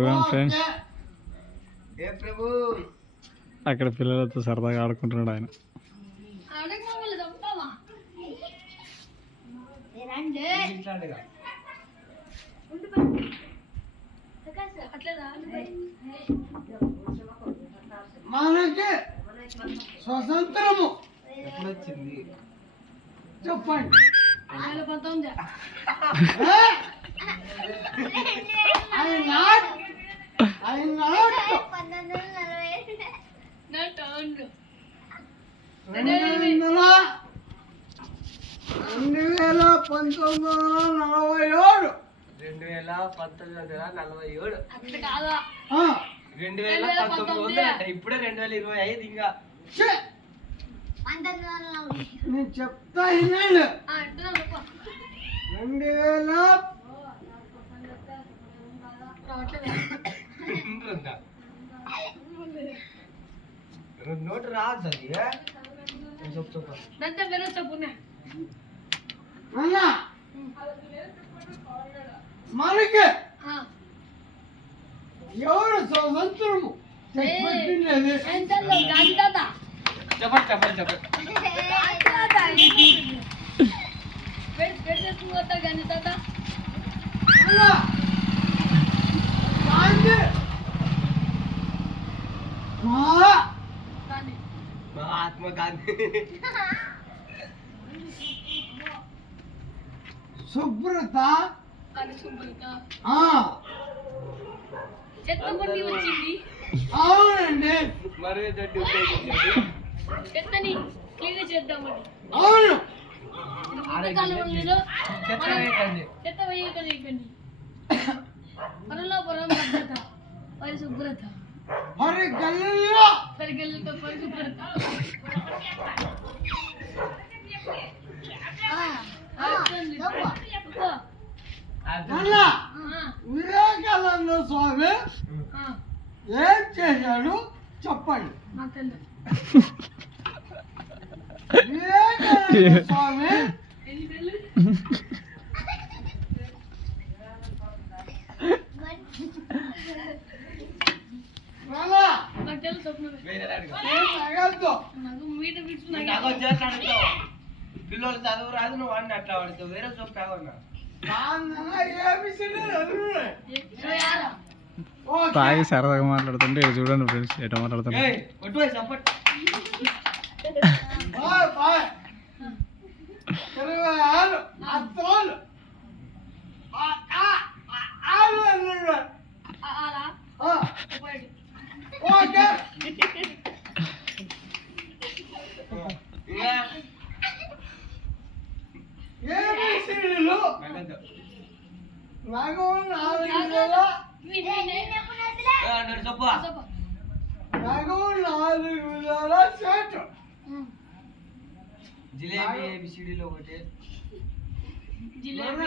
చూడండి ఫ్రెండ్స్ ఏ ప్రభు? అక్కడ పిల్లలతో సరదాగా ఆడుకుంటున్నాడు ఆయన. మనకి స్వతంత్రము. ఎప్పుడు వచ్చింది చెప్పండి నాట్ రెండు వేల పంతొమ్మిది వందల నలభై ఏడు. రెండు వేల పంతొమ్మిది వందల నలభై ఏడు. ఆ, రెండు వేల పంతొమ్మిది వందలు అంట ఇప్పుడే రెండు వేల ఇరవై ఐదు ఇంకా! నేను చెప్తా వినండి. రెండు వేల రెండు నోటు రాదు అది ఏ? నేను చెప్పు చెప్పు అన్న మనకి ఎవరు స్వతంత్రము తెచ్చిపెట్టిండేది చెప్పండి చెప్పండి చెప్పండి అన్న మహాత్మా గాంధీ శుభ్రత. ఆ, చెత్తబండి వచ్చింది. అవునండి. మరే దొడ్డి ఉపయోగించండి చెత్తని క్లీన్ చేద్దామని. అవును. చెత్త వేయకండి. చెత్త పనుల పొలం భద్రత పరిశుభ్రత మరి గల్లీలో పరిగెళ్ళతో పరిశుభ్రత వివేకానంద స్వామి ఏం చేశాడు? చెప్పండి. వివేకానంద స్వామి ఎన్ని తెల్లు? అలా నాకు తెలుసు స్వప్నమే. వేరే దానికి ఏం తగద్దు నాకు మీట పిచ్చు నాకు వచ్చేసి అడుగుతావు పిల్లలు చదువు రాదు నువ్వు వాడిని అట్లా పడుతావు వేరే చోపు తాగన్నా. తాగి సరదాగా మాట్లాడుతుంటే చూడండి ఫ్రెండ్స్ ఎట్లా మాట్లాడుతున్నా నాకు నాలుగు వేల షర్ట్. జిలేబీ ఏబిసిడిలో ఒకటి. జిలేబీ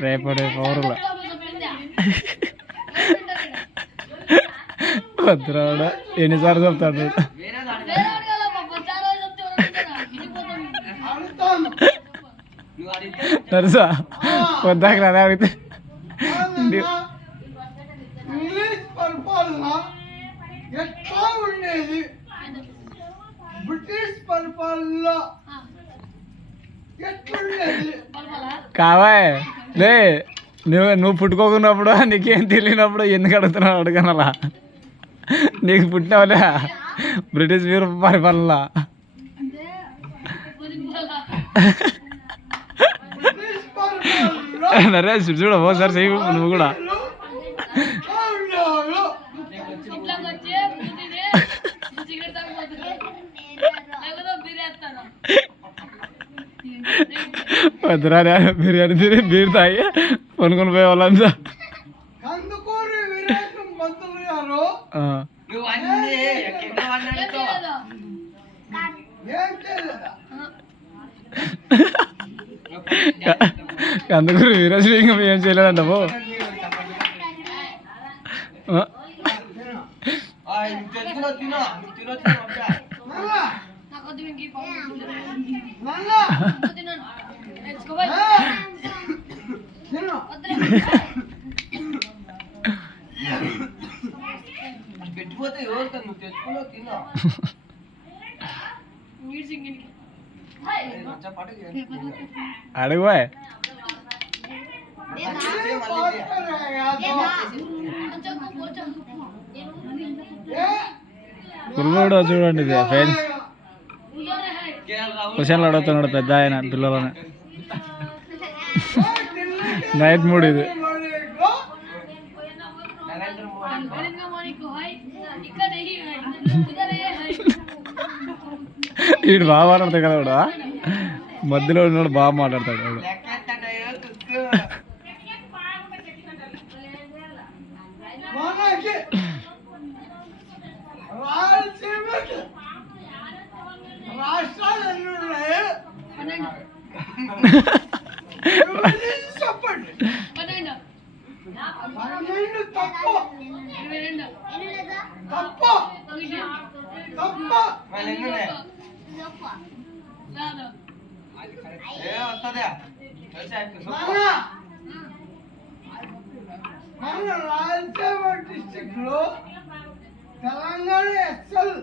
రేపటి పౌరులు. అడుగుతాను ఎన్నిసార్లు చెప్తాడు? తెలుసా పొద్దాక అదే అడిగితే ఇంగ్లీష్ పరిపాలన ఎట్లా ఉండేది బ్రిటిష్ పరిపాలన ఎట్లుండేది లే నువ్వు నువ్వు పుట్టుకోకున్నప్పుడు నీకేం తెలియనప్పుడు ఎందుకు అడుగుతున్నావు అడగనలా? నీకు పుట్టినవలే. బ్రిటిష్ వీరు పరిపాలన నరేష్ చూడ ఓసారి చెయ్యి నువ్వు కూడా. వద్దురా బిర్యానీ తిని బీర్ తాగి కొనుక్కొని పోయే వాళ్ళంతా కందుకూరి వీరేశం పంతులు గారు ఆ. నువ్వు అన్నీ కింద ఏం అన్నట్టు చేయలేదు ఏం చేయలేదా? అందుకు వీరేష్ ఇంకా ఏం చేయలేదంట పో. తినో మంచిగా పడకు. అడుగు పోయ్. మంచిగా మళ్ళీ ఇయ్య. కొంచెం కొంచెం కుర్రోడు చూడండి ఇది ఫ్రెండ్స్ ఉల్లోనే హై కేఎల్ రాహుల్ క్వశ్చన్లు అడుగుతున్నాడు పెద్ద ఆయన పిల్లలని నైట్ మూడ్ ఇది వీడు బాగా మాట్లాడతాడు కదా వాడు? మధ్యలో ఉన్నాడు బాగా మాట్లాడతాడు వాడు. రాష్ట్రాలు మన రాయలసీమ డిస్టిక్లో తెలంగాణ ఎస్ఎల్.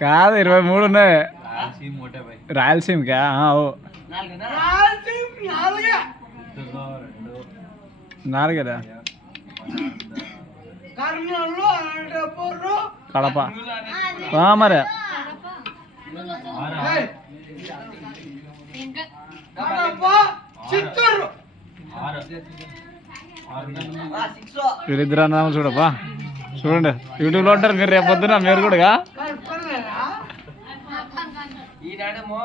కాదు ఇరవై మూడు ఉన్నాయి. రాయలసీమకా? ఆ, ఓ నాలుగేనా? రాయలసీమ నాలుగే కర్నూలు అనంతపూర్ కడప. మరి. వీళ్ళిద్దరు అన్నాము చూడపా చూడండి యూట్యూబ్లో ఉంటారు మీరు రేపు పొద్దున మీరు కూడా ఈనాడేమో